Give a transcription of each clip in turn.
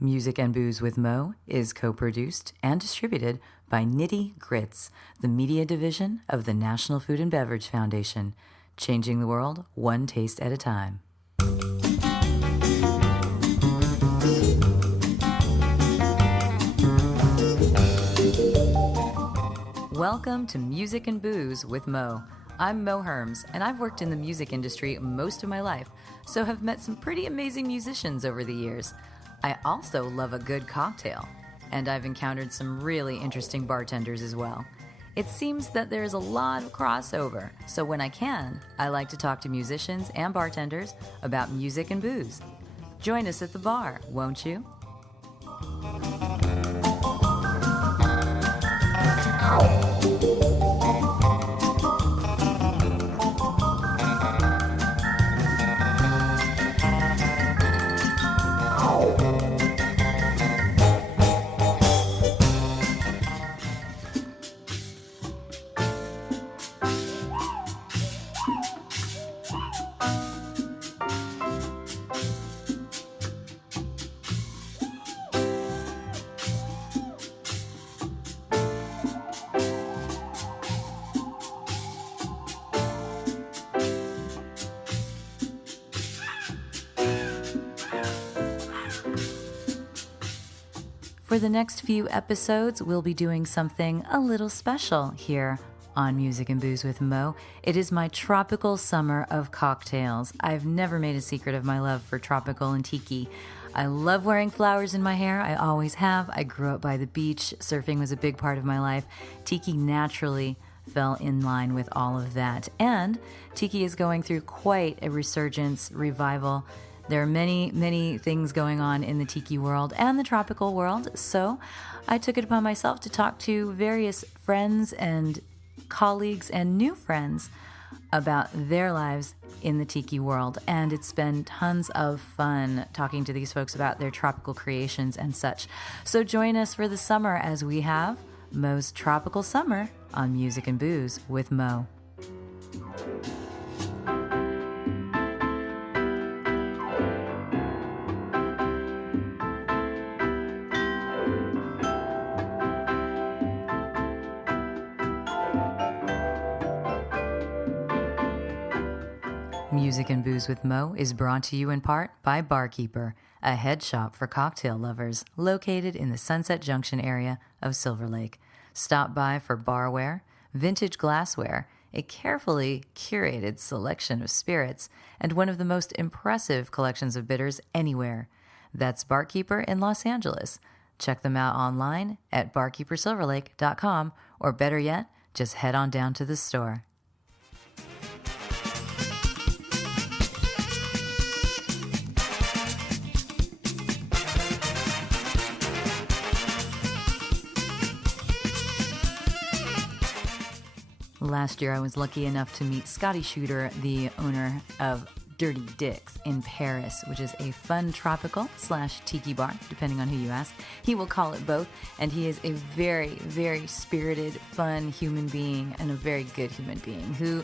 Music and Booze with Mo is co-produced and distributed by Nitty Grits, the media division of the National Food and Beverage Foundation, changing the world one taste at a time. Welcome to Music and Booze with Mo. I'm Mo Herms, and I've worked in the music industry most of my life, so have met some pretty amazing musicians over the years. I also love a good cocktail, and I've encountered some really interesting bartenders as well. It seems that there's a lot of crossover, so when I can, I like to talk to musicians and bartenders about music and booze. Join us at the bar, won't you? For the next few episodes, we'll be doing something a little special here on Music and Booze with Mo. It is my tropical summer of cocktails. I've never made a secret of my love for tropical and tiki. I love wearing flowers in my hair. I always have. I grew up by the beach. Surfing was a big part of my life. Tiki naturally fell in line with all of that. And tiki is going through quite a resurgence, revival. There are many, many things going on in the tiki world and the tropical world, so I took it upon myself to talk to various friends and colleagues and new friends about their lives in the tiki world, and it's been tons of fun talking to these folks about their tropical creations and such. So join us for the summer as we have Mo's Tropical Summer on Music and Booze with Mo. Music and Booze with Mo is brought to you in part by Barkeeper, a head shop for cocktail lovers located in the Sunset Junction area of Silver Lake. Stop by for barware, vintage glassware, a carefully curated selection of spirits, and one of the most impressive collections of bitters anywhere. That's Barkeeper in Los Angeles. Check them out online at barkeepersilverlake.com, or better yet, just head on down to the store. Last year, I was lucky enough to meet Scotty Schuder, the owner of Dirty Dicks in Paris, which is a fun tropical / tiki bar, depending on who you ask. He will call it both, and he is a very, very spirited, fun human being and a very good human being who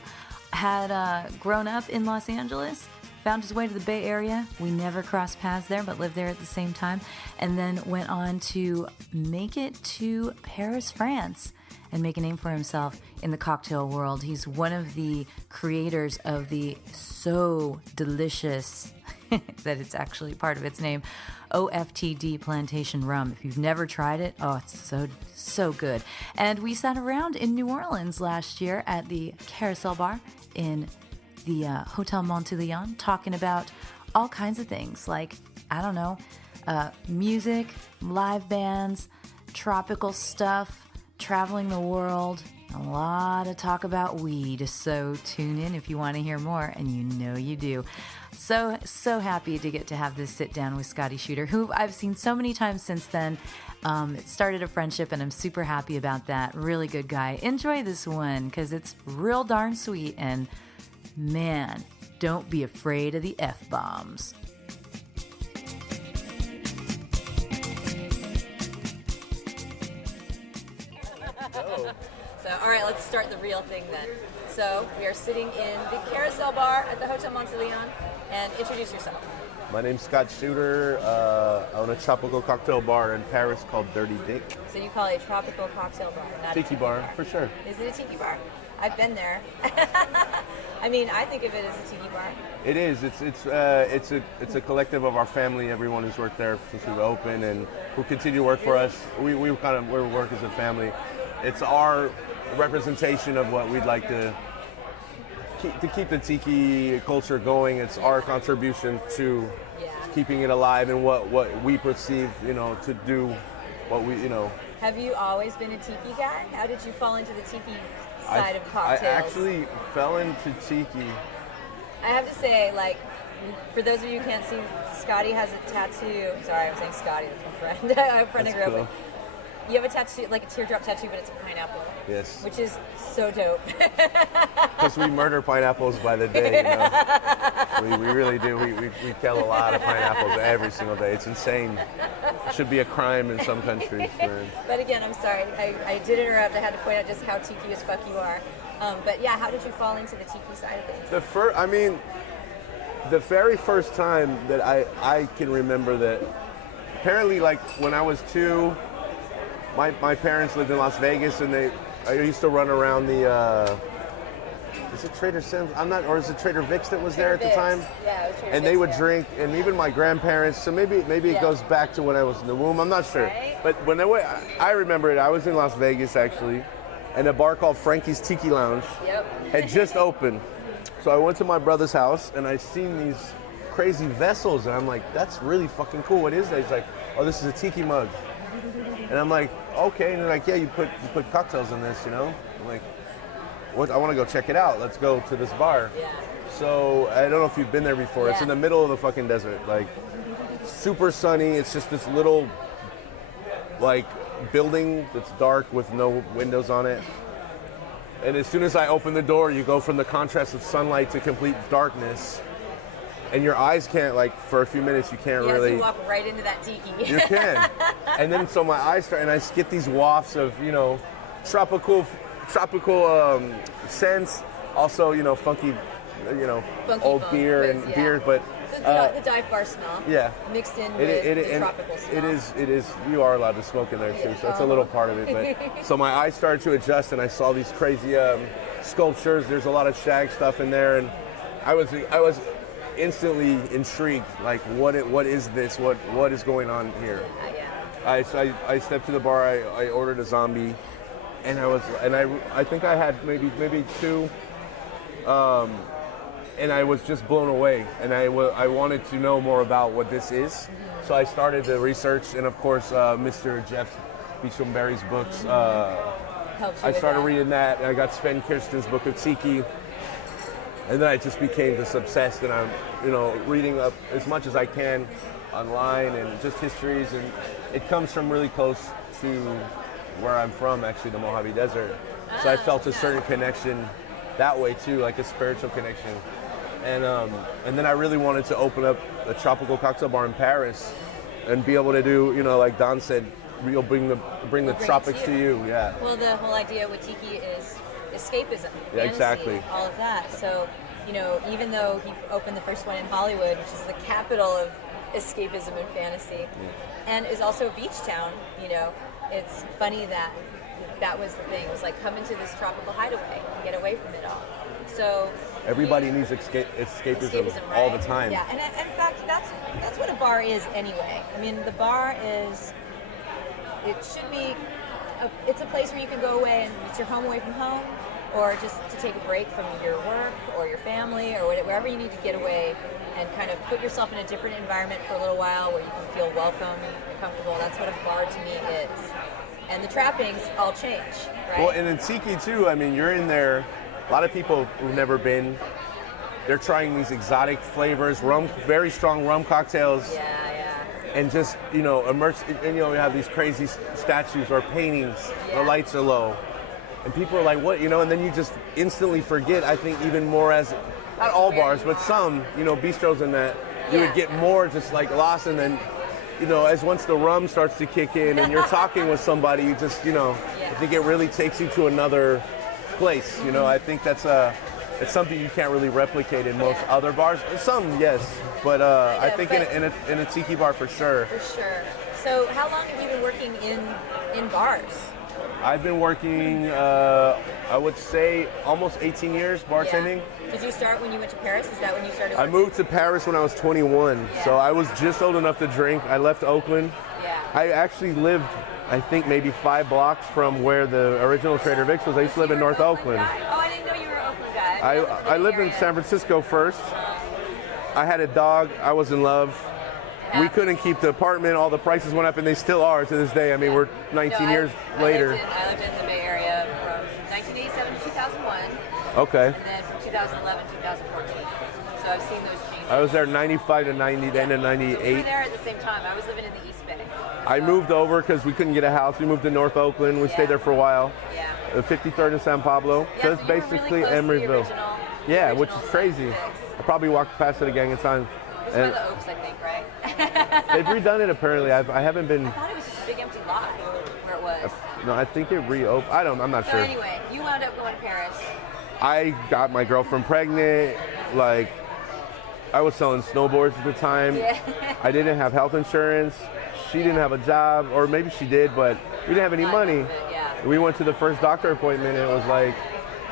had grown up in Los Angeles, found his way to the Bay Area. We never crossed paths there, but lived there at the same time, and then went on to make it to Paris, France, and make a name for himself in the cocktail world. He's one of the creators of the so delicious, that it's actually part of its name, OFTD Plantation Rum. If you've never tried it, oh, it's so good. And we sat around in New Orleans last year at the Carousel Bar in the Hotel Montillon talking about all kinds of things like, I don't know, music, live bands, tropical stuff, traveling the world, a lot of talk about weed. So tune in if you want to hear more, and you know you do. So happy to get to have this sit down with Scotty Schuder, who I've seen so many times since then. It started a friendship, and I'm super happy about that. Really good guy. Enjoy this one because it's real darn sweet, and man, don't be afraid of the F-bombs. So, all right, let's start the real thing then. So, we are sitting in the Carousel Bar at the Hotel Montillon, and introduce yourself. My name's Scott Schuder. I own a tropical cocktail bar in Paris called Dirty Dick. So you call it a tropical cocktail bar, not Tiki Bar, for sure. Is it a tiki bar? I've been there. I mean, I think of it as a tiki bar. It is. It's a collective of our family. Everyone who's worked there since we've opened and who continue to work for us. We work as a family. It's our representation of what we'd like to keep the tiki culture going. It's our contribution to keeping it alive and what we perceive, to do what we, Have you always been a tiki guy? How did you fall into the tiki side of cocktails? I actually fell into tiki. I have to say, like, for those of you who can't see, Scotty has a tattoo. Sorry, I'm saying Scotty, that's my friend. I have a friend I grew up with. You have a tattoo, like a teardrop tattoo, but it's a pineapple. Yes. Which is so dope. Because we murder pineapples by the day, we really do. We kill a lot of pineapples every single day. It's insane. It should be a crime in some countries. But again, I'm sorry. I did interrupt. I had to point out just how tiki as fuck you are. But yeah, how did you fall into the tiki side of things? The very first time that I can remember that, apparently, like when I was 2, my parents lived in Las Vegas, and I used to run around the. Is it Trader Sam's? Or is it Trader Vic's that was there at the time? Yeah, it was Trader And they would drink, and even my grandparents. So maybe it goes back to when I was in the womb. I'm not sure. Right? But when I remember it, I was in Las Vegas actually, and a bar called Frankie's Tiki Lounge had just opened. So I went to my brother's house, and I seen these crazy vessels, and I'm like, that's really fucking cool. What is that? He's like, oh, this is a tiki mug. And I'm like, okay. And they're like, yeah, you put cocktails in this, I'm like, what? I want to go check it out. Let's go to this bar. Yeah. So I don't know if you've been there before. Yeah. It's in the middle of the fucking desert, like super sunny. It's just this little like building that's dark with no windows on it. And as soon as I open the door, you go from the contrast of sunlight to complete darkness. And your eyes can't, like, for a few minutes, you can't really... You walk right into that tiki. You can. And then, so my eyes start, and I get these wafts of, tropical scents. Also, funky, old beer and beer, but... The dive bar smell. Yeah. Mixed in with the tropical smell. It is, you are allowed to smoke in there, too, so that's a little part of it. But so my eyes started to adjust, and I saw these crazy sculptures. There's a lot of shag stuff in there, and I was instantly intrigued, like what is this? What is going on here? I stepped to the bar. I ordered a zombie, and I think I had maybe 2, and I was just blown away. And I wanted to know more about what this is, so I started the research, and of course, Mr. Jeff Beachumberry's books. I started reading that, and I got Sven Kirsten's book of Tiki. And then I just became just obsessed, and I'm, reading up as much as I can online and just histories, and it comes from really close to where I'm from, actually, the Mojave Desert. So I felt a certain connection that way too, like a spiritual connection. And then I really wanted to open up a tropical cocktail bar in Paris and be able to do, like Don said, we'll bring the tropics to you. Yeah. Well, the whole idea with Tiki is escapism, yeah, fantasy, exactly. all of that. So, even though he opened the first one in Hollywood, which is the capital of escapism and fantasy, and is also a beach town, it's funny that was the thing. It was like, come into this tropical hideaway and get away from it all. So everybody needs escapism right? all the time. Yeah, and in fact, that's what a bar is anyway. I mean, the bar is, it should be, it's a place where you can go away and it's your home away from home, or just to take a break from your work or your family or wherever you need to get away and kind of put yourself in a different environment for a little while where you can feel welcome and comfortable. That's what a bar to me is. And the trappings all change, right? Well, and in Tiki too, I mean, you're in there, a lot of people who've never been, they're trying these exotic flavors, very strong rum cocktails. Yeah. And just, immerse, and you have these crazy statues or paintings, the lights are low. And people are like, what, and then you just instantly forget, I think even more as, not all bars, but some, bistros and that, you would get more just like lost, and then, as once the rum starts to kick in and you're talking with somebody, you just, I think it really takes you to another place, I think that's it's something you can't really replicate in most other bars. Some, yes, but I think in a tiki bar for sure. For sure. So how long have you been working in bars? I've been working, I would say, almost 18 years bartending. Yeah. Did you start when you went to Paris? Is that when you started working? I moved to Paris when I was 21, so I was just old enough to drink. I left Oakland. Yeah. I actually lived, I think, maybe 5 blocks from where the original Trader Vic's was. I used to live in North Oakland. Oh, I didn't know you were an Oakland guy. I lived in San Francisco first. I had a dog. I was in love. We couldn't keep the apartment. All the prices went up, and they still are to this day. I mean, we're 19 years later. I lived in the Bay Area from 1987 to 2001. Okay. And then from 2011 to 2014. So I've seen those changes. I was there 95 to 90, then to 98. So we were there at the same time. I was living in the East Bay. I moved over because we couldn't get a house. We moved to North Oakland. We stayed there for a while. Yeah. 53rd and San Pablo. Yeah, So it's basically Emeryville. Yeah, which is crazy. I probably walked past it a gang of times. It's by the Oaks, I think, right? They've redone it apparently. I haven't been. I thought it was just a big empty lot where it was. No, I think it reopened. I'm not So sure. anyway, you wound up going to Paris. I got my girlfriend pregnant. Like, I was selling snowboards at the time. Yeah. I didn't have health insurance. She didn't have a job, or maybe she did, but we didn't have any money. We went to the first doctor appointment, and it was like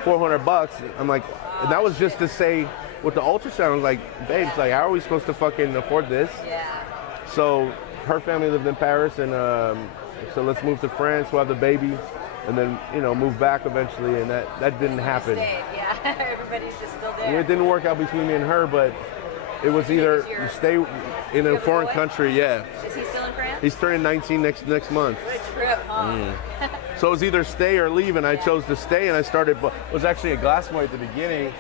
$400. I'm like, and that was just to say, with the ultrasound, I was like, babes, like, how are we supposed to fucking afford this? Yeah. So her family lived in Paris, and so let's move to France. We'll have the baby, and then move back eventually. And that didn't happen. Stayed, yeah. Everybody's just still there. It didn't work out between me and her, but it was either you stay in a foreign country. Yeah. Is he still in France? He's turning 19 next month. What a trip, huh? So it was either stay or leave, and I chose to stay. And I started. It was actually a glass boy at the beginning.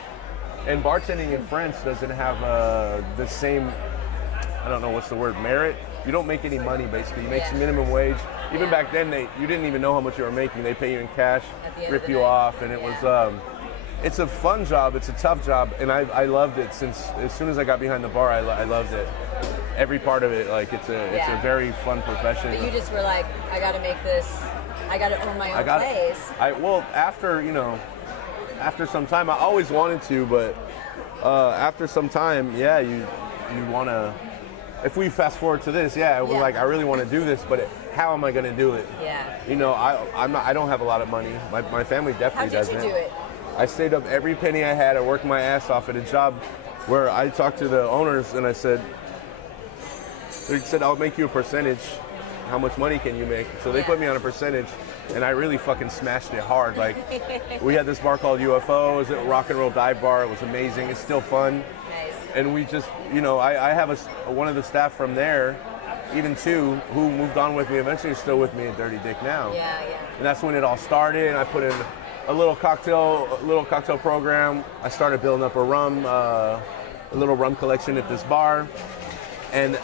And bartending in France doesn't have the same, I don't know what's the word, merit. You don't make any money, basically. You make some minimum wage. Even back then, you didn't even know how much you were making. They pay you in cash, rip you off, and it was, it's a fun job. It's a tough job, and I loved it since, as soon as I got behind the bar, I loved it. Every part of it, like, it's a very fun profession. But you just were like, I got to make this, I got to own my own place. Well, after some time, I always wanted to, but after some time, yeah, you want to. If we fast forward to this, we're like, I really want to do this, but how am I going to do it? Yeah. I don't have a lot of money. My family definitely doesn't. How did you do it? I saved up every penny I had. I worked my ass off at a job where I talked to the owners and they said, I'll make you a percentage. How much money can you make? So they put me on a percentage. And I really fucking smashed it hard. Like, we had this bar called UFO. It was a rock and roll dive bar. It was amazing. It's still fun. Nice. And we just, I have one of the staff from there, even two, who moved on with me. Eventually, is still with me at Dirty Dick now. Yeah. And that's when it all started. And I put in a little cocktail program. I started building up a little rum collection at this bar. And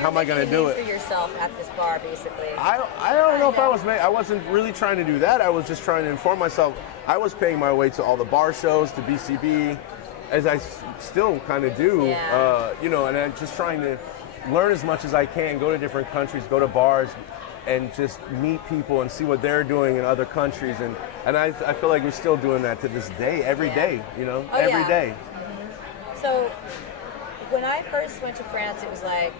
how am I going to do it? For yourself at this bar, basically. I don't know if I wasn't really trying to do that. I was just trying to inform myself. I was paying my way to all the bar shows, to BCB, as I still kind of do. And I'm just trying to learn as much as I can, go to different countries, go to bars, and just meet people and see what they're doing in other countries. And I feel like we're still doing that to this day, every day, every day. Mm-hmm. So when I first went to France, it was like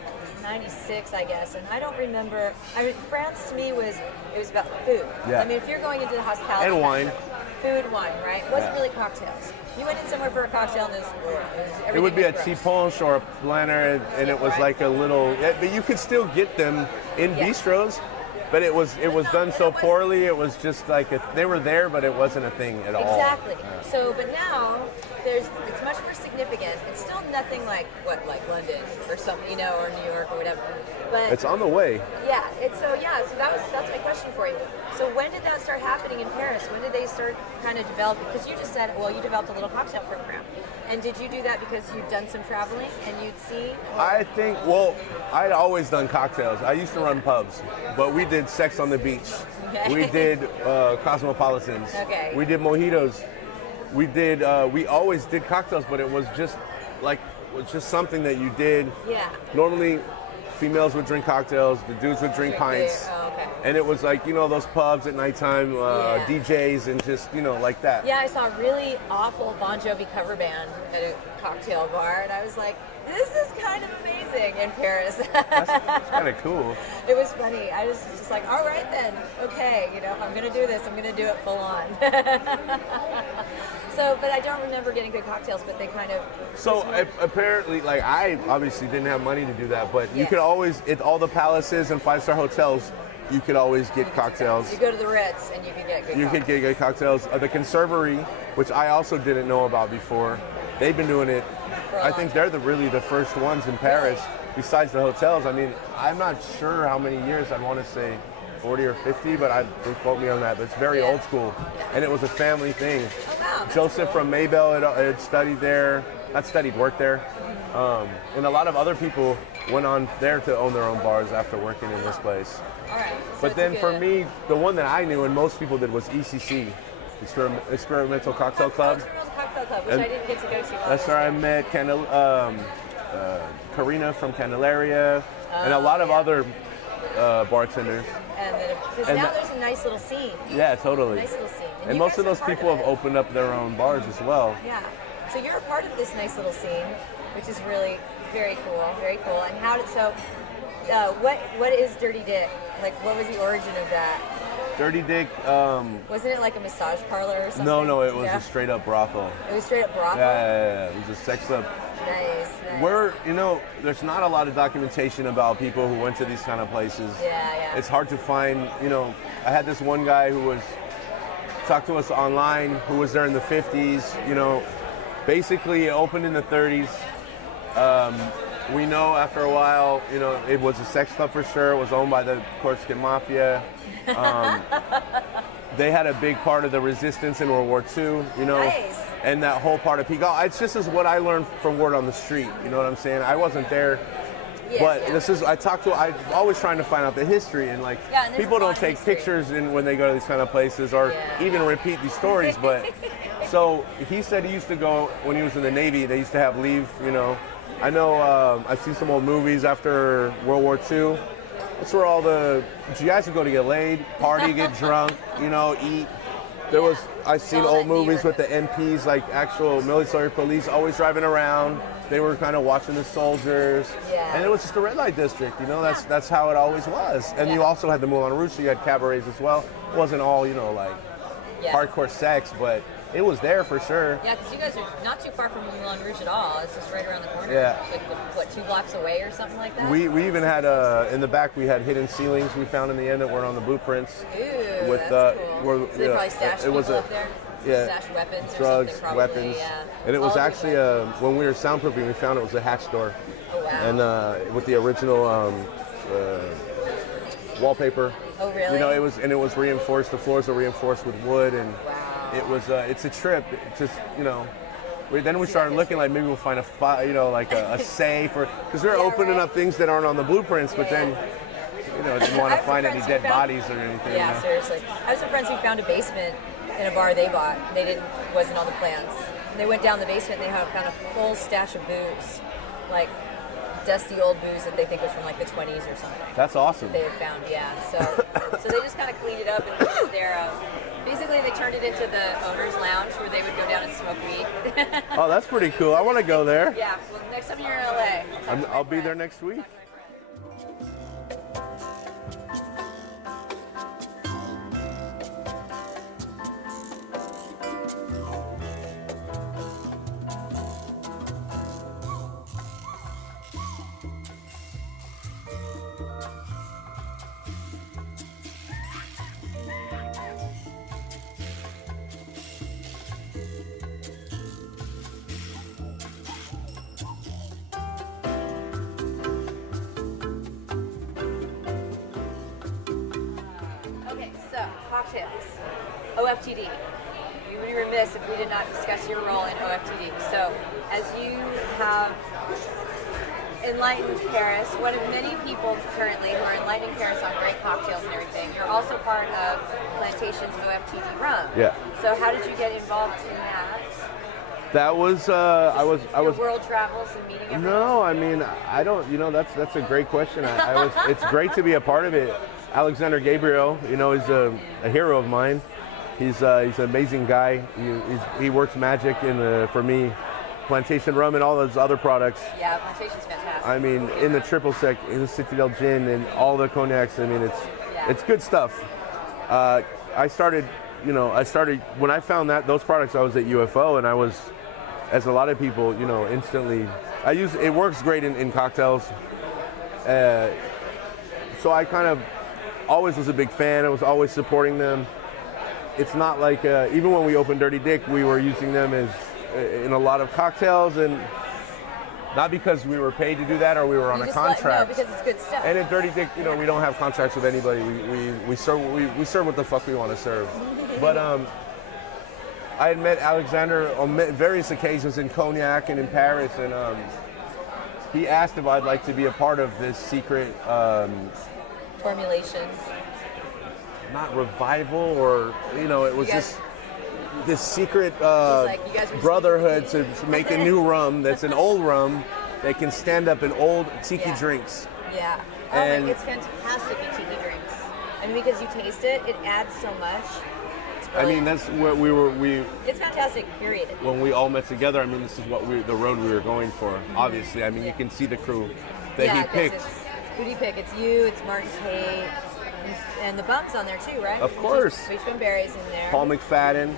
96, I guess, and I don't remember. France to me was about food. Yeah. I mean, if you're going into the hospitality and wine, food, wine, right? It wasn't really cocktails. You went in somewhere for a cocktail, and it would be a T-Ponche or a planner, and it was like a little. But you could still get them in bistros, but it was done so poorly. It was just like they were there, but it wasn't a thing at all. Exactly. So, but now it's much more significant. It's still nothing like London or something, or New York or whatever. But it's on the way. Yeah. So that's my question for you. So when did that start happening in Paris? When did they start kind of developing? Because you just said, you developed a little cocktail program. And did you do that because you'd done some traveling and you'd seen? I think, I'd always done cocktails. I used to run pubs, but we did Sex on the Beach. Okay. We did Cosmopolitans. Okay. We did mojitos. We always did cocktails, but it was just something that you did. Yeah. Normally females would drink cocktails, the dudes would drink pints. Oh, okay. And it was like, you know, those pubs at nighttime, DJs and just, you know, like that. Yeah, I saw a really awful Bon Jovi cover band at a cocktail bar, and I was like, this is kind of amazing in Paris. That's kind of cool. It was funny. I was just like, all right then, okay, you know, if I'm going to do this, I'm going to do it full on. So, but I don't remember getting good cocktails, but they kind of... So apparently, like, I obviously didn't have money to do that, but you could always, at all the palaces and 5-star hotels, you could always get cocktails. You go to the Ritz and you can get good cocktails. You could get good cocktails. The Conservatory, which I also didn't know about before, they've been doing it. I think they're really the first ones in Paris, besides the hotels. I mean, I'm not sure how many years. I want to say 40 or 50, but don't quote me on that. But it's very old school, and it was a family thing. Oh, wow, Joseph from Maybell had studied there, worked there, and a lot of other people went on there to own their own bars after working in this place. All right. So But then for me, the one that I knew and most people did was ECC, Experimental Cocktail Club. Experimental Cocktail Club, which I didn't get to go to. That's where I met Karina from Candelaria and a lot of other bartenders. And then, because now there's a nice little scene. Yeah, totally. Nice little scene. And most of those people have opened up their own bars as well. Yeah. So you're a part of this nice little scene, which is really very cool. Very cool. And how did what is Dirty Dick? Like, what was the origin of that? Dirty Dick. Wasn't it like a massage parlor or something? No, it was a straight up brothel. It was straight up brothel? Yeah. It was a sex club. Nice. There's not a lot of documentation about people who went to these kind of places. Yeah. It's hard to find, I had this one guy who talked to us online, who was there in the 50s, basically it opened in the 30s. We know after a while, it was a sex club for sure. It was owned by the Corsican Mafia. They had a big part of the resistance in World War II, Nice. And that whole part of Pigalle. It's just as what I learned from word on the street, you know what I'm saying? I wasn't there, but I'm always trying to find out the history, and people don't take pictures when they go to these kind of places or even repeat these stories, but so he said he used to go, when he was in the Navy, they used to have leave, I know I've seen some old movies after World War II. That's where all the GIs would go to get laid, party, get drunk, eat. I've seen old movies with the MPs, like actual military police, always driving around. They were kind of watching the soldiers. Yeah. And it was just a red light district, that's how it always was. And you also had the Moulin Rouge, so you had cabarets as well. It wasn't all, hardcore sex, but it was there for sure. Yeah, because you guys are not too far from Moulin Rouge at all. It's just right around the corner. Yeah. It's like, 2 blocks away or something like that? We even had, in the back, we had hidden ceilings we found in the end that weren't on the blueprints. Ooh, with, that's cool. So they probably stashed it was people up there? Yeah. Stashed weapons drugs, or something, probably. weapons. Yeah. And it was actually, when we were soundproofing, we found it was a hatch door. Oh, wow. And with the original wallpaper. Oh, really? It was reinforced. The floors are reinforced with wood, and wow. it was. It's a trip. It's just, Then we started looking like maybe we'll find a safe, or because we were opening up things that aren't on the blueprints, but then. Didn't want to find any dead bodies or anything. Yeah, seriously. I have some friends who found a basement in a bar they bought. Wasn't on the plans. And they went down the basement and they found a full stash of booze, like dusty old booze that they think was from like the 20s or something. That's awesome. They had found, yeah. So they just kind of cleaned it up and put it there. Basically, they turned it into the owner's lounge where they would go down and smoke weed. Oh, that's pretty cool. I want to go there. Yeah. Well, next time you're in LA, I'll be there next week. cocktails. OFTD. We would be remiss if we did not discuss your role in OFTD. So, as you have enlightened Paris, one of many people currently who are enlightening Paris on great cocktails and everything, you're also part of Plantation's OFTD rum. Yeah. So how did you get involved in that? That was I was world travels and meeting everyone? No, I mean I don't. You know, that's a great question. It's great to be a part of it. Alexander Gabriel, you know, is a hero of mine. He's an amazing guy. He works magic for me. Plantation rum and all those other products. Yeah, Plantation's fantastic. I mean, in the triple sec, in the Citadel gin, and all the cognacs. I mean, it's good stuff. I started when I found those products. I was at UFO, and I was, as a lot of people, you know, instantly. It works great in cocktails. So I kind of always was a big fan. I was always supporting them. It's not like even when we opened Dirty Dick, we were using them in a lot of cocktails, and not because we were paid to do that or we were on a contract. No, because it's good stuff. And at Dirty Dick, you know, we don't have contracts with anybody. We serve what the fuck we want to serve. But I had met Alexander on various occasions in Cognac and in Paris, and he asked if I'd like to be a part of this secret formulation. Not revival, or you know, it was just this secret brotherhood to make a new rum that's an old rum that can stand up in old tiki drinks. Yeah. And it's fantastic in tiki drinks. And because you taste it, it adds so much. I mean, that's what it's fantastic, period. When we all met together, I mean, this is the road we were going for. Obviously, I mean, you can see the crew that he picked. Who do you pick? It's you, it's Mark Tate, and the Bumps on there too, right? Of course. Beachbum Berry's in there. Paul McFadden.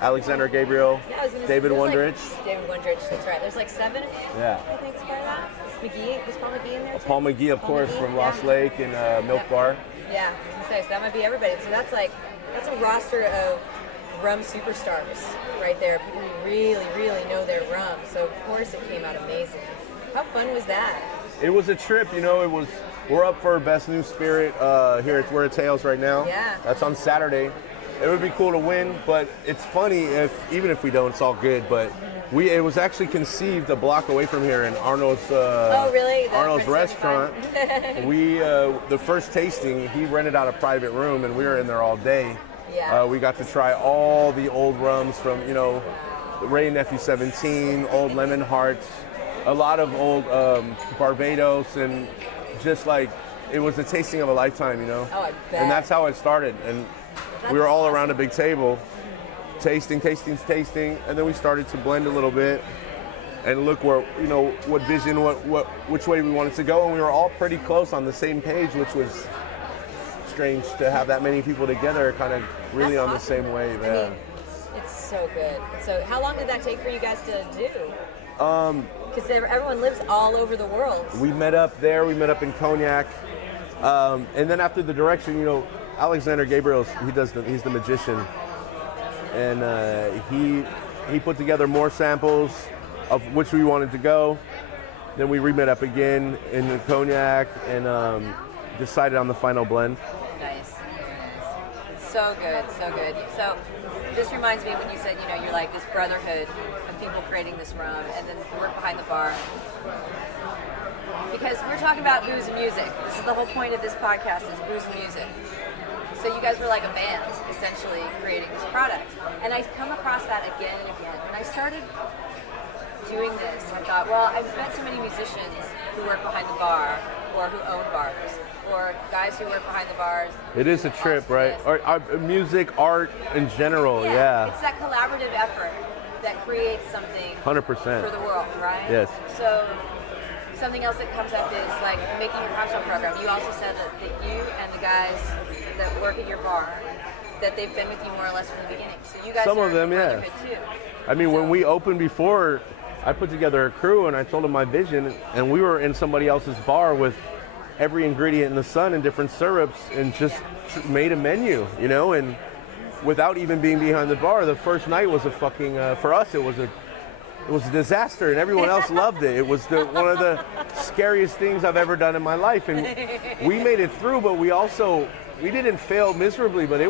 Alexander Gabriel, David Wondrich. David Wondrich, that's right. There's like 7, yeah. I think, is part of that. Was Paul McGee in there too? Paul McGee, of course, from Lost Lake and Milk Bar. Yeah, I was going to say, so that might be everybody. So that's a roster of rum superstars right there. People who really, really know their rum. So of course it came out amazing. How fun was that? It was a trip, you know. We're up for Best New Spirit here at Where It Tails right now. Yeah. That's on Saturday. It would be cool to win, but it's funny even if we don't, it's all good. But it was actually conceived a block away from here in Arnold's. Oh, really? Arnold's restaurant. The first tasting, he rented out a private room, and we were in there all day. Yeah. We got to try all the old rums from, you know, Ray Nephew 17, old Lemon Hearts, a lot of old Barbados, and just like it was a tasting of a lifetime, you know. Oh, I bet. And that's how it started. And we were all around a big table, tasting, and then we started to blend a little bit and look where, you know, what vision, which way we wanted to go, and we were all pretty close on the same page, which was strange to have that many people together, kind of really on the same wave. Yeah. I mean, it's so good. So, how long did that take for you guys to do? Because everyone lives all over the world. We met up there. We met up in Cognac, and then after the direction, you know. Alexander Gabriel, he's the magician, and he put together more samples of which we wanted to go. Then we re-met up again in the Cognac and decided on the final blend. Nice. So good. So this reminds me when you said, you know, you're like this brotherhood of people creating this rum, and then the work behind the bar. Because we're talking about booze and music. This is the whole point of this podcast, is booze and music. So you guys were like a band, essentially, creating this product. And I come across that again and again. When I started doing this, I thought, well, I've met so many musicians who work behind the bar, or who own bars, or guys who work behind the bars. It is a trip, right? Or music, art in general, yeah. It's that collaborative effort that creates something 100% for the world, right? Yes. So something else that comes up is like making your cocktail program. You also said that you and the guys that work at your bar, that they've been with you more or less from the beginning. So you guys some are of them, yeah. Too. I mean, when we opened before, I put together a crew and I told them my vision, and we were in somebody else's bar with every ingredient in the sun and different syrups, and just made a menu, you know, and without even being behind the bar. The first night was a fucking for us it was a disaster, and everyone else loved it. It was one of the scariest things I've ever done in my life, and we made it through. But we didn't fail miserably. But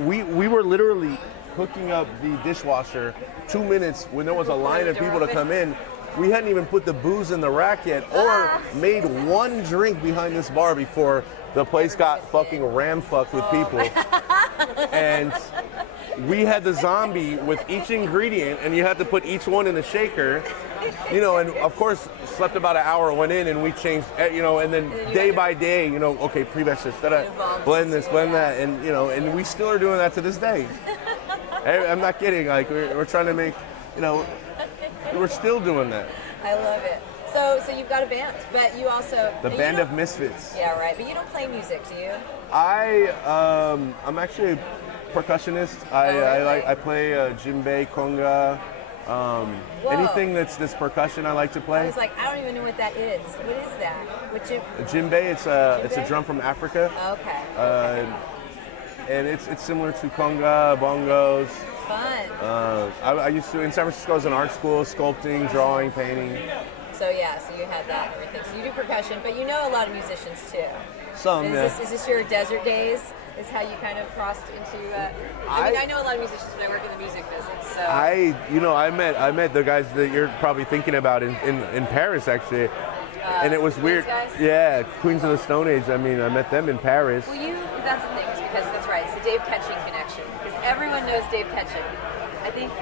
we were literally hooking up the dishwasher 2 minutes when there was a line of people to come in. We hadn't even put the booze in the rack yet, or made one drink behind this bar before the place got fucking ram-fucked with people. And we had the zombie with each ingredient, and you had to put each one in the shaker, you know, and of course, slept about an hour, went in, and we changed, you know, and then day by day, you know, okay, pre-batch this, blend this, blend that, and, you know, and we still are doing that to this day. I'm not kidding, like, we're trying to make, you know, we're still doing that. I love it. So you've got a band, but you also... The Band of Misfits. Yeah, right, but you don't play music, do you? I'm actually a percussionist. I play djembe, conga, anything that's this percussion I like to play. I was like, I don't even know what that is. What is that? Djembe, it's a drum from Africa. Okay. And it's similar to conga, bongos. Fun. I used to, in San Francisco, I was in art school, sculpting, drawing, painting. So yeah, so you had that and everything. So you do percussion, but you know a lot of musicians too. Some, Is this your desert days? Is how you kind of crossed into? I know a lot of musicians, but I work in the music business. So I met the guys that you're probably thinking about in Paris actually, and it was weird. Guys? Yeah, Queens of the Stone Age. I mean, I met them in Paris. Well, that's the thing, is because that's right. It's the Dave Ketching connection, because everyone knows Dave Ketching. I think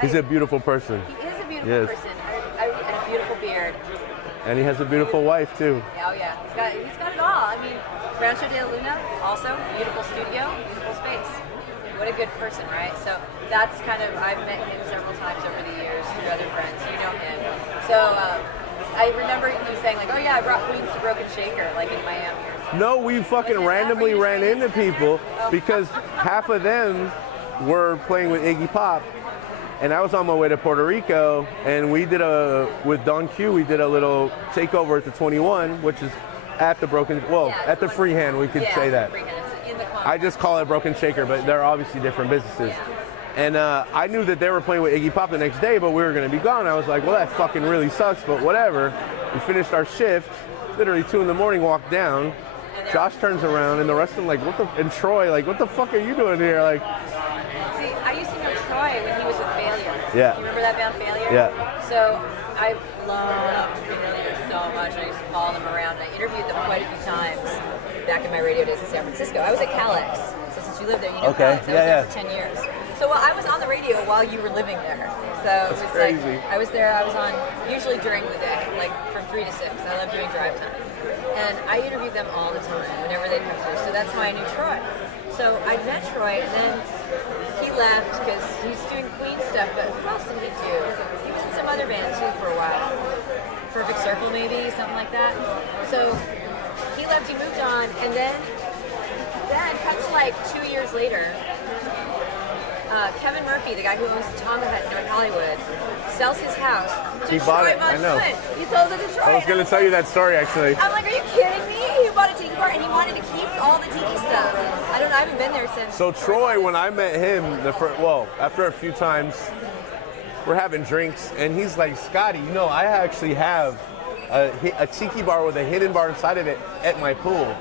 he's a beautiful person. He is a beautiful person. And a beautiful beard. And he has a beautiful wife too. Oh yeah, he's got it all. I mean, Rancho de la Luna, also beautiful studio, beautiful space. What a good person, right? So that's kind of, I've met him several times over the years through other friends. You know him. So I remember you saying like, oh yeah, I brought Queens to Broken Shaker, like in Miami. No, we fucking randomly ran into people because half of them were playing with Iggy Pop. And I was on my way to Puerto Rico, and we did with Don Q, we did a little takeover at the 21, which is at the at the Freehand, we could say that. I just call it Broken Shaker, but they're obviously different businesses. Yeah. And I knew that they were playing with Iggy Pop the next day, but we were going to be gone. I was like, well, that fucking really sucks, but whatever. We finished our shift, literally 2 in the morning, walked down. Josh turns around, and the rest of them like, and Troy, like, what the fuck are you doing here? Like, see, I used to know Troy when he was with Failure. Yeah. You remember that band Failure? Yeah. So I loved Failure so much. I used to follow them around. I interviewed them quite a few times back in my radio days in San Francisco. I was at Calex. So since you lived there, you know Calex. I was there for 10 years. So I was on the radio while you were living there. So it was crazy. Like, I was there, I was on usually during the day, like from 3 to 6. I love doing drive time. And I interviewed them all the time whenever they come through. So that's how I knew Troy. So I met Troy, and then he left because he's doing Queen stuff, but who else did he do? He was in some other band too for a while. Perfect Circle maybe, something like that. So he left, he moved on, and then cut to like 2 years later, Kevin Murphy, the guy who owns the Tonga Hut in North Hollywood, sells his house to he bought Troy it. I know. He sold it to Troy. I was going to tell you that story actually. I'm like, are you kidding me? He bought a Tiki Bar and he wanted to keep all the Tiki stuff. I haven't been there since. So Troy, when I met him, after a few times, we're having drinks, and he's like, Scotty, you know, I actually have a Tiki Bar with a hidden bar inside of it at my pool.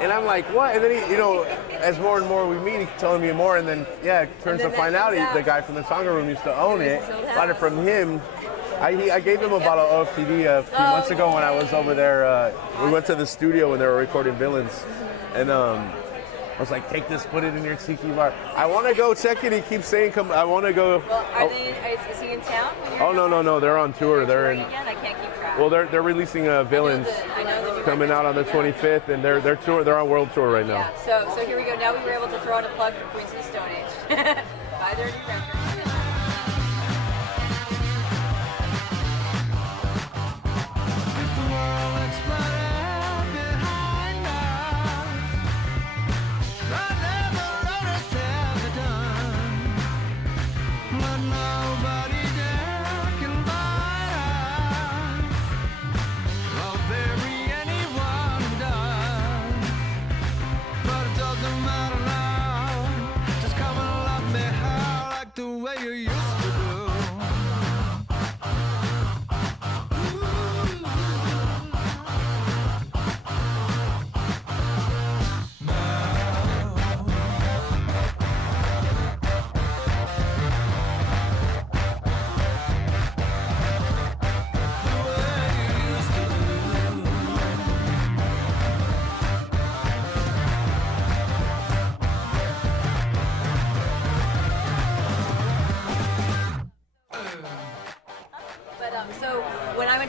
And I'm like, what? And then he, you know, as more and more we meet, he's telling me more, and then, turns to find out the guy from the Tonga room used to own it. Bought it from him. I gave him a bottle of OFTD a few months ago when I was over there. We went to the studio when they were recording Villains. And I was like, take this, put it in your Tiki Bar. I want to go check it. He keeps saying, come. I want to go. Well, is he in town? Oh, no. They're on tour. They're in. Again? I can't keep track. Well, they're releasing Villains coming out on the 25th, and they're on world tour right now. Yeah. So here we go. Now we were able to throw in a plug for Queens of the Stone Age. Buy their new record.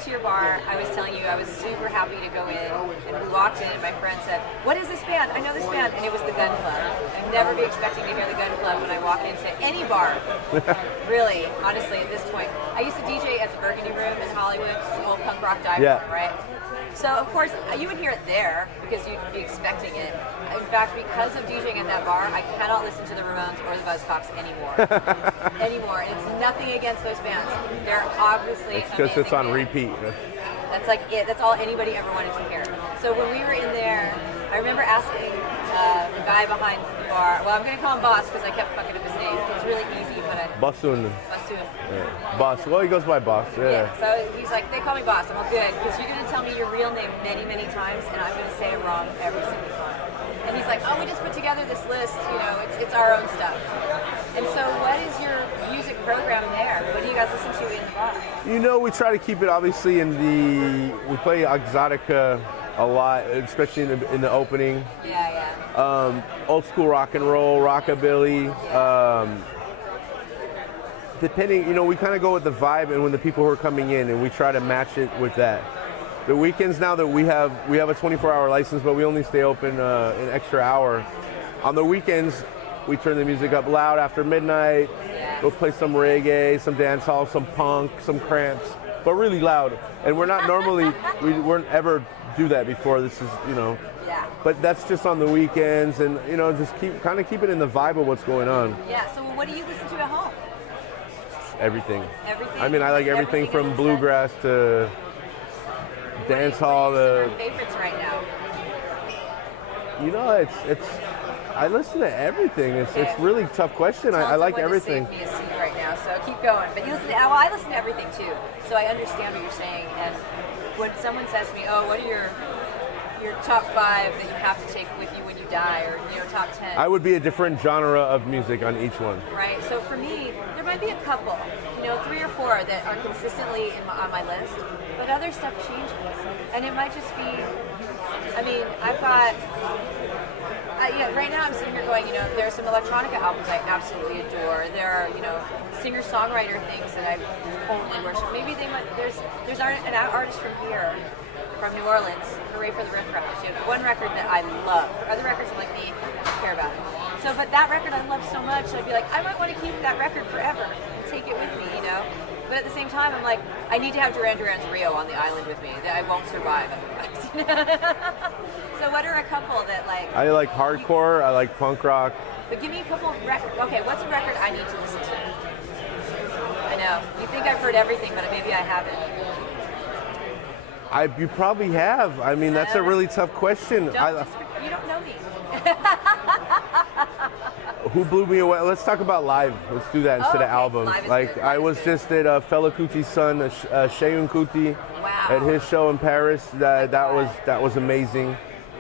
to your bar. I was telling you I was super happy to go in, and we walked in, and my friend said, "What is this band? I know this band," and it was the Gun Club. I'd never be expecting to hear the Gun Club when I walk into any bar. Really, honestly, at this point, I used to DJ at the Burgundy Room in Hollywood, the old punk rock dive bar, right? So of course you would hear it there because you'd be expecting it. In fact, because of DJing at that bar, I cannot listen to the Ramones or the Buzzcocks anymore. And it's nothing against those bands. They're obviously it's because it's on repeat. That's like it. That's all anybody ever wanted to hear. So when we were in there, I remember asking the guy behind the bar. Well, I'm going to call him Boss because I kept fucking up his name. It's really easy, but Bossun. Yeah. Boss. Well, he goes by Boss. Yeah. So he's like, they call me Boss. I'm all good because you're going to tell me your real name many, many times, and I'm going to say it wrong every single time. And he's like, oh, we just put together this list. You know, it's our own stuff. And so, what is your music program there? What do you guys listen to in the bar? You know, we try to keep it obviously we play Exotica a lot, especially in the opening. Yeah. Old school rock and roll, rockabilly. Depending, you know, we kind of go with the vibe and when the people who are coming in, and we try to match it with that. The weekends now that we have a 24-hour license, but we only stay open an extra hour. On the weekends, we turn the music up loud after midnight. We'll play some reggae, some dancehall, some punk, some Cramps, but really loud. And we're not normally, we weren't ever do that before. This is, you know. Yeah. But that's just on the weekends, and you know, just keep it in the vibe of what's going on. Yeah. So what do you listen to at home? Everything. Everything. I mean, I like everything from bluegrass to dance hall to. What are your favorites right now? You know, it's. I listen to everything. It's really a tough question. I like everything. To save me a seat right now, so keep going. But you listen to, well, I listen to everything too, so I understand what you're saying. And when someone says to me, "Oh, what are your top 5 that you have to take with you when you die," or top 10? I would be a different genre of music on each one. Right. So for me, there might be a couple, 3 or 4 that are consistently on my list, but other stuff changes, and it might just be. I mean, I've got. Right now I'm sitting here going, there are some electronica albums I absolutely adore. There are, singer-songwriter things that I totally worship. Maybe there's an artist from here, from New Orleans, Hooray for the Riff Raps. One record that I love. Other records I'm like, I don't care about it. So, but that record I love so much, I'd be like, I might want to keep that record forever and take it with me, But at the same time, I'm like, I need to have Duran Duran's Rio on the island with me. That I won't survive otherwise. So what are a couple that like... I like hardcore, I like punk rock. But give me a couple of records. Okay, what's a record I need to listen to? I know. You think I've heard everything, but maybe I haven't. You probably have. I mean, that's a really tough question. You don't know me. Who blew me away? Let's talk about live. Let's do that instead of albums. Like, I was just at Fela Kuti's son, Seun Kuti, at his show in Paris. That was amazing.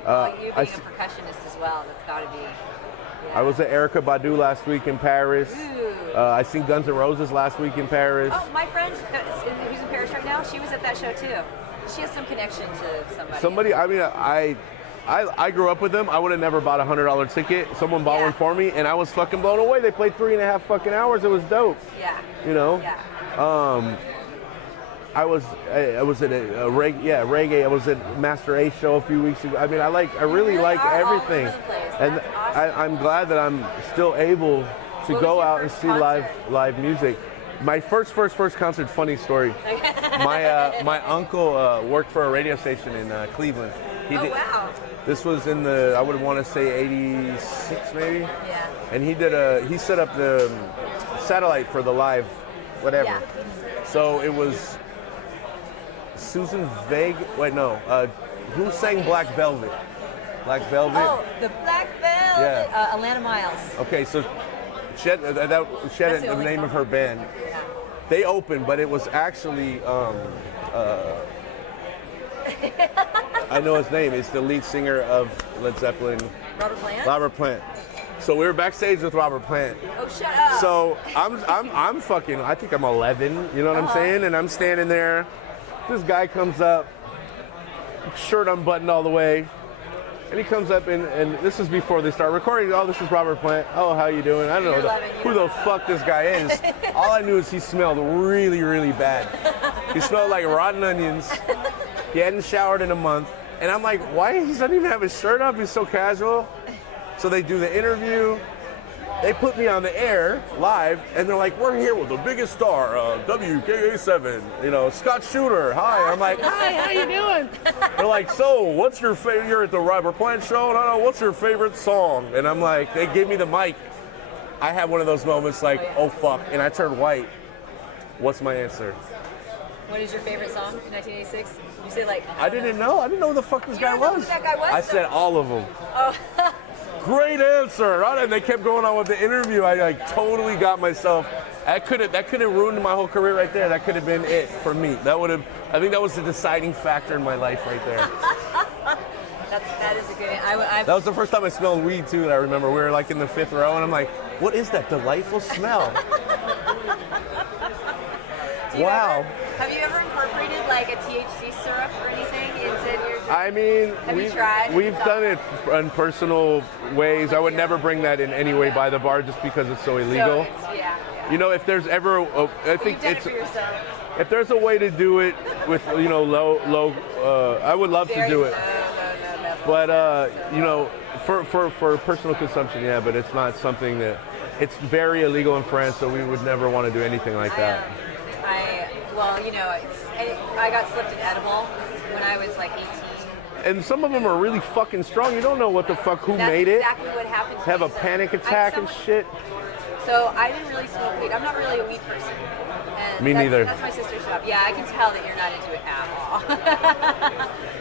Well, you being a percussionist as well, that's got to be. Yeah. I was at Erykah Badu last week in Paris. I seen Guns N' Roses last week in Paris. Oh, my friend who's in Paris right now, she was at that show too. She has some connection to somebody. I mean, I grew up with them. I would have never bought a $100 ticket. Someone bought one for me, and I was fucking blown away. They played 3.5 fucking hours. It was dope. Yeah. Yeah. I was at a reggae. I was at Master Ace show a few weeks ago. I mean, I really like everything, and awesome. I'm glad that I'm still able to go out and see live music. My first concert. Funny story. My uncle worked for a radio station in Cleveland. Wow. This was in I would want to say 86 maybe. Yeah. And he set up the satellite for the live, whatever. Yeah. So it was Susan Vega. Wait, no. Who sang Black Velvet? Black Velvet? Oh, the Black Velvet. Yeah. Alana Miles. Okay, so she had the name of her band. Yeah. They opened, but it was actually I know his name. It's the lead singer of Led Zeppelin. Robert Plant? Robert Plant. So we were backstage with Robert Plant. Oh, shut up. So I'm fucking, I think I'm 11, you know what I'm saying? And I'm standing there. This guy comes up, shirt unbuttoned all the way. And he comes up and this is before they start recording. Oh, this is Robert Plant. Oh, how you doing? I don't know who the fuck this guy is. All I knew is he smelled really, really bad. He smelled like rotten onions. He hadn't showered in a month. And I'm like, why? He doesn't even have his shirt up. He's so casual. So they do the interview. They put me on the air live, and they're like, we're here with the biggest star, WKA7, Scott Schuder. Hi. I'm like, hi, how you doing? They're like, so what's your favorite? You're at the Robert Plant show? No, what's your favorite song? And I'm like, they gave me the mic. I had one of those moments like, oh, fuck. And I turned white. What's my answer? What is your favorite song in 1986? You say like... I didn't know. I didn't know who the fuck this guy was. You don't know who that guy was? I said all of them. Oh. Great answer. And they kept going on with the interview. I like totally got myself. That could have ruined my whole career right there. That could have been it for me. I think that was the deciding factor in my life right there. That is a good. That was the first time I smelled weed too. That I remember. We were like in the 5th row, and I'm like, "What is that delightful smell?" Wow. Have you ever incorporated like a THC syrup or anything into your? I mean, we've done it in personal ways. I would never bring that in any way by the bar just because it's so illegal. So yeah. If there's ever, I think it's. For yourself. If there's a way to do it with low, I would love to do it. But for personal consumption, yeah. But it's not something that it's very illegal in France, so we would never want to do anything like that. I got slipped an edible when I was like 18. And some of them are really fucking strong. You don't know what the fuck who made it. That's exactly what happened. Have a panic attack and shit. So I didn't really smoke weed. I'm not really a weed person. Me neither. That's my sister's job. Yeah, I can tell that you're not into it at all.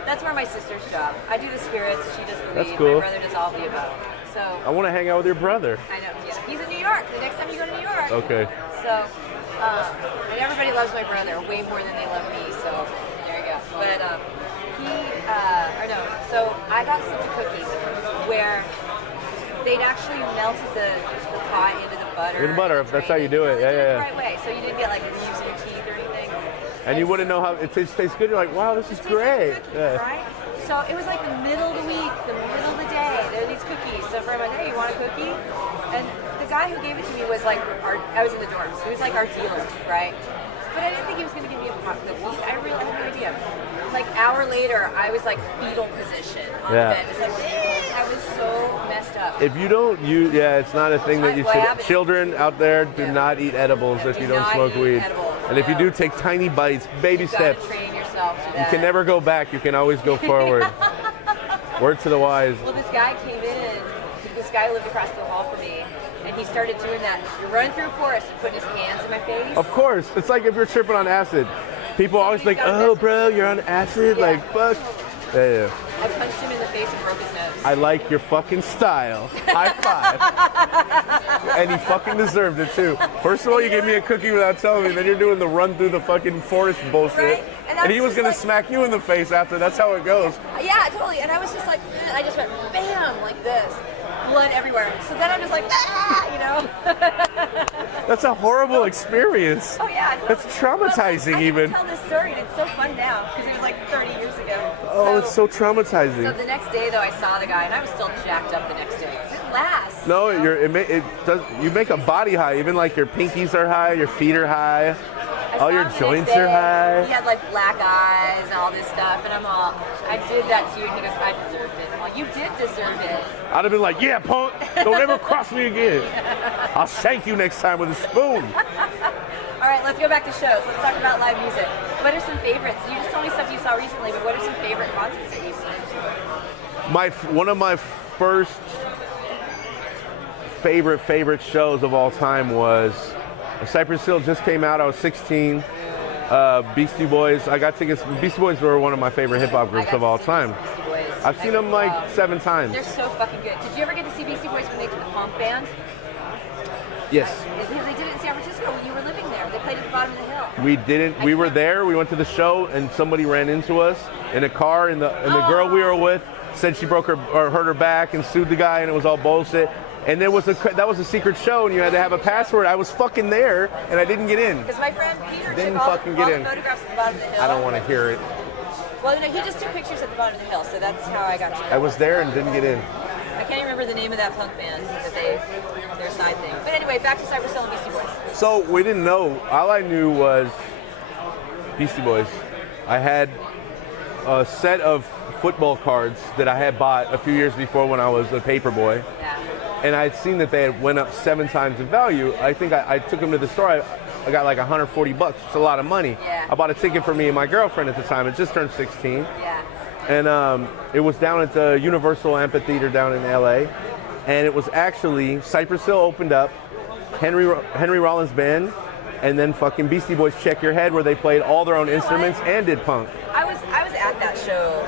That's more my sister's job. I do the spirits. She does the weed. That's cool. My brother does all of the above. So I want to hang out with your brother. I know. Yeah, he's in New York. The next time you go to New York. Okay. So, and everybody loves my brother way more than they love me. So there you go. But so I got sent a cookie where they'd actually melted the pot into the butter. In butter, if that's how you do it. Yeah. The right way, so you didn't get like leaves in your teeth or anything. And you wouldn't know how it tastes good. You're like, wow, this is great. Like cookie, right? So it was like the middle of the week, the middle of the day. There are these cookies. So for my day, you want a cookie? And the guy who gave it to me was like, I was in the dorms. He was like our dealer, right? But I didn't think he was going to give me a pot cookie. I really had no idea. Like hour later, I was like fetal position on the bed. It's like, I was so messed up. If you don't it's not a thing that you should. Children out there do not eat edibles if you don't smoke weed. And if you do, take tiny bites, baby steps. Train yourself to that. You can never go back. You can always go forward. Word to the wise. Well, this guy came in. This guy lived across the hall from me. And he started doing that. You're running through a forest, putting his hands in my face. Of course. It's like if you're tripping on acid. People always like, oh, bro, you're on acid? Yeah. Like, fuck. Yeah. I punched him in the face and broke his nose. I like your fucking style. High five. And he fucking deserved it, too. First of all, you gave me a cookie without telling me. Then you're doing the run through the fucking forest bullshit. Right? And he was going to smack you in the face after. That's how it goes. Yeah, totally. And I was just like, I just went bam, like this. Blood everywhere. So then I'm just like, That's a horrible experience. Oh yeah. That's traumatizing even. I tell this story and it's so fun now because it was like 30 years ago. Oh, it's so traumatizing. So the next day though, I saw the guy and I was still jacked up the next day. It didn't last. No, you make a body high. Even like your pinkies are high, your feet are high. All your joints are high. He had like black eyes and all this stuff, and I'm all, I did that to you, and he goes, I deserved it. I'm like, you did deserve it. I'd have been like, yeah, punk, don't ever cross me again. I'll shank you next time with a spoon. All right, let's go back to shows. Let's talk about live music. What are some favorites? You just told me stuff you saw recently, but what are some favorite concerts that you've seen? One of my first favorite shows of all time was Cypress Hill. Just came out. I was 16. Beastie Boys. I got tickets. Beastie Boys were one of my favorite hip hop groups of all time. I've seen them like 7 times. They're so fucking good. Did you ever get to see Beastie Boys when they did the Punk Band? Yes. They did it in San Francisco when you were living there. They played at the bottom of the hill. We didn't. We were there. We went to the show, and somebody ran into us in a car, and the girl we were with said she broke her or hurt her back and sued the guy, and it was all bullshit. And that was a secret show, and you had to have a password. I was fucking there, and I didn't get in. Because my friend Peter took all the photographs at the bottom of the hill. I don't want to hear it. Well, no, he just took pictures at the bottom of the hill, so that's how I got to go. I was there and didn't get in. I can't remember the name of that punk band, but their side thing. But anyway, back to Cypress Hill and Beastie Boys. So we didn't know. All I knew was Beastie Boys. I had a set of football cards that I had bought a few years before when I was a paper boy. Yeah. And I had seen that they had went up 7 times in value. I think I took them to the store. I got like $140. It's a lot of money. Yeah. I bought a ticket for me and my girlfriend at the time. It just turned 16. Yeah. And it was down at the Universal Amphitheater down in LA. And it was actually, Cypress Hill opened up, Henry Rollins Band, and then fucking Beastie Boys Check Your Head, where they played all their own instruments and did punk. I was at that show.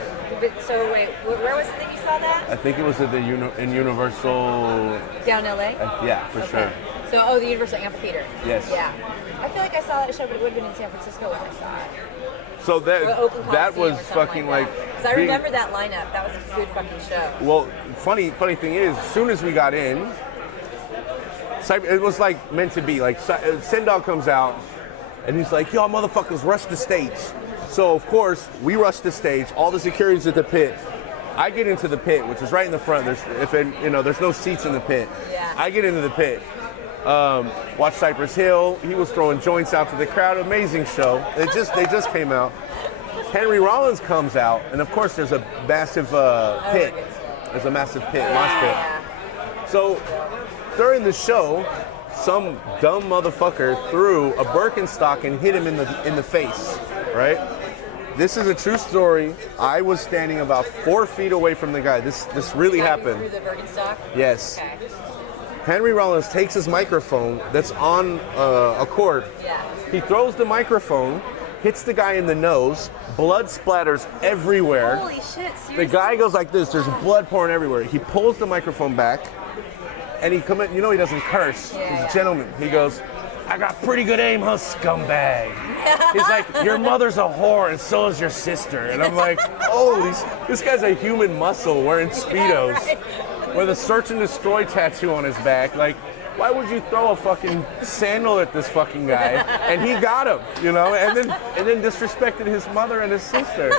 So wait, where was it that you saw that? I think it was at the in Universal. Down LA? Yeah, for sure. So, the Universal Amphitheater. Yes. Yeah. I feel like I saw that show, but it would have been in San Francisco when I saw it. So that was or fucking like. Because I remember that lineup. That was a good fucking show. Well, funny thing is, as soon as we got in, it was like meant to be. Like Sendog comes out, and he's like, "Y'all motherfuckers, rush the stage." So of course we rush the stage. All the security's at the pit. I get into the pit, which is right in the front. There's no seats in the pit. Yeah. I get into the pit. Watch Cypress Hill. He was throwing joints out to the crowd. Amazing show. They just came out. Henry Rollins comes out, and of course there's a massive pit. There's a massive pit, mosh pit. Yeah. So during the show, some dumb motherfucker threw a Birkenstock and hit him in the face. Right? This is a true story. I was standing about 4 feet away from the guy. This really happened. Through the Birkenstock? Yes. Okay. Henry Rollins takes his microphone that's on a cord. Yeah. He throws the microphone, hits the guy in the nose, blood splatters everywhere. Holy shit, seriously? The guy goes like this, there's blood pouring everywhere. He pulls the microphone back, and he doesn't curse. He's a gentleman. He goes, "I got pretty good aim, huh, scumbag?" He's like, "Your mother's a whore, and so is your sister." And I'm like, holy, this guy's a human muscle wearing Speedos. Yeah, right. With a search and destroy tattoo on his back. Like, why would you throw a fucking sandal at this fucking guy? And he got him, and then disrespected his mother and his sister.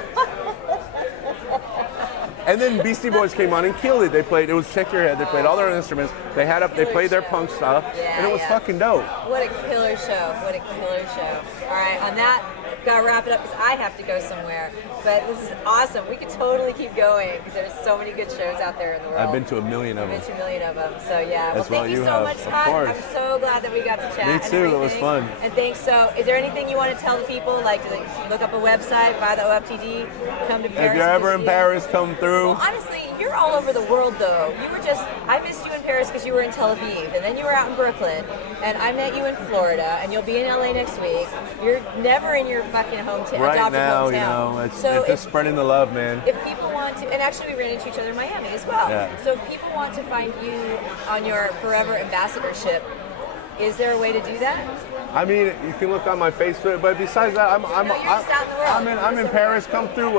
And then Beastie Boys came on and killed it. It was Check Your Head. They played all their instruments. They played their punk stuff, and it was fucking dope. What a killer show. What a killer show. All right, on that, gotta wrap it up because I have to go somewhere. But this is awesome. We could totally keep going because there's so many good shows out there in the world. I've been to a million of them. I've been to a million of them. So yeah. That's well, thank you so much, Scott. Of course. I'm so glad that we got to chat. Me too. It was fun. And thanks. So, is there anything you want to tell the people? Like, to look up a website, buy the OFTD, come to Paris. If you're ever in Paris, come through. Well, honestly, you're all over the world, though. I missed you in Paris because you were in Tel Aviv, and then you were out in Brooklyn, and I met you in Florida, and you'll be in LA next week. You're never in your fucking hometown. Right now, it's just spreading the love, man. If people want to, and actually we ran into each other in Miami as well. Yeah. So if people want to find you on your forever ambassadorship, is there a way to do that? I mean, you can look on my Facebook, but besides that, I'm in Paris. Come through.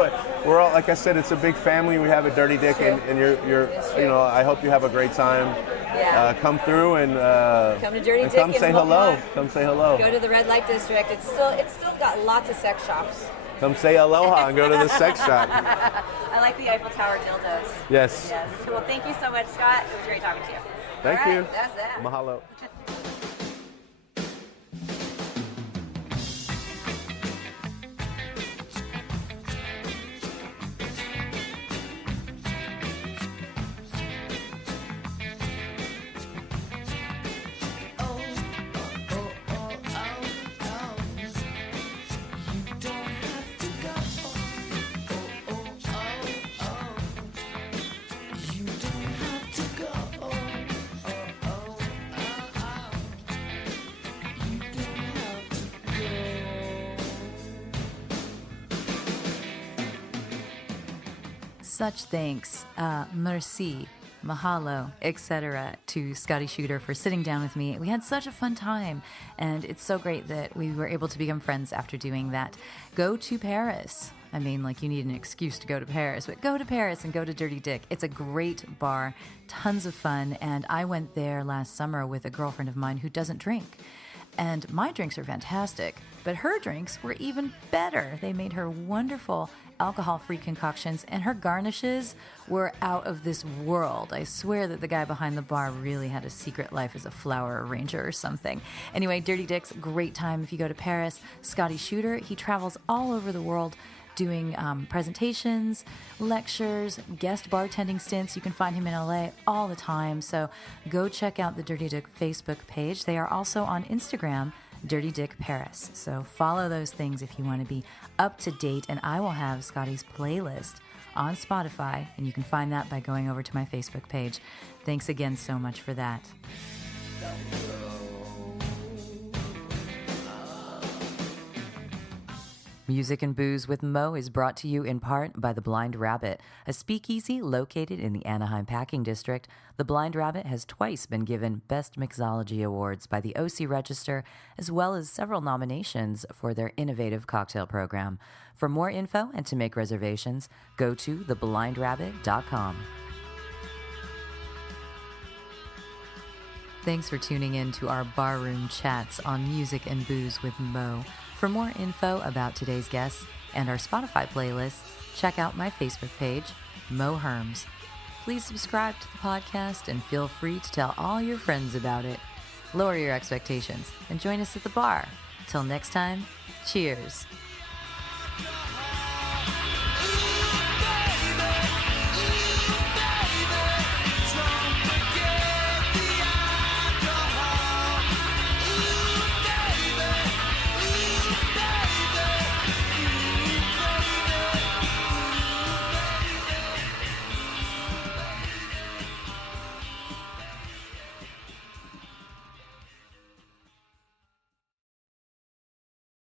We're all, like I said, it's a big family. We have a Dirty Dick, and you're I hope you have a great time. Yeah. Come through and come to Dirty Dick. Come say hello. Come say hello. Go to the Red Light District. It's still got lots of sex shops. Come say aloha and go to the sex shop. I like the Eiffel Tower dildos. Yes. Yes. Well, thank you so much, Scott. It was great talking to you. Thank you. That's that. Mahalo. Such thanks, merci, mahalo, etc. to Scotty Schuder for sitting down with me. We had such a fun time, and it's so great that we were able to become friends after doing that. Go to Paris. I mean, like, you need an excuse to go to Paris, but go to Paris and go to Dirty Dick. It's a great bar, tons of fun, and I went there last summer with a girlfriend of mine who doesn't drink. And my drinks are fantastic, but her drinks were even better. They made her wonderful alcohol-free concoctions, and her garnishes were out of this world. I swear that the guy behind the bar really had a secret life as a flower arranger or something. Anyway, Dirty Dick's, great time if you go to Paris. Scotty Schuder, he travels all over the world doing presentations, lectures, guest bartending stints. You can find him in LA all the time. So go check out the Dirty Dick Facebook page. They are also on Instagram, Dirty Dick Paris. So follow those things if you want to be up to date. And I will have Scotty's playlist on Spotify, and you can find that by going over to my Facebook page. Thanks again so much for that. Music and Booze with Mo is brought to you in part by The Blind Rabbit, a speakeasy located in the Anaheim Packing District. The Blind Rabbit has twice been given Best Mixology Awards by the OC Register, as well as several nominations for their innovative cocktail program. For more info and to make reservations, go to theblindrabbit.com. Thanks for tuning in to our barroom chats on Music and Booze with Mo. For more info about today's guests and our Spotify playlist, check out my Facebook page, Mo Herms. Please subscribe to the podcast and feel free to tell all your friends about it. Lower your expectations and join us at the bar. Till next time, cheers.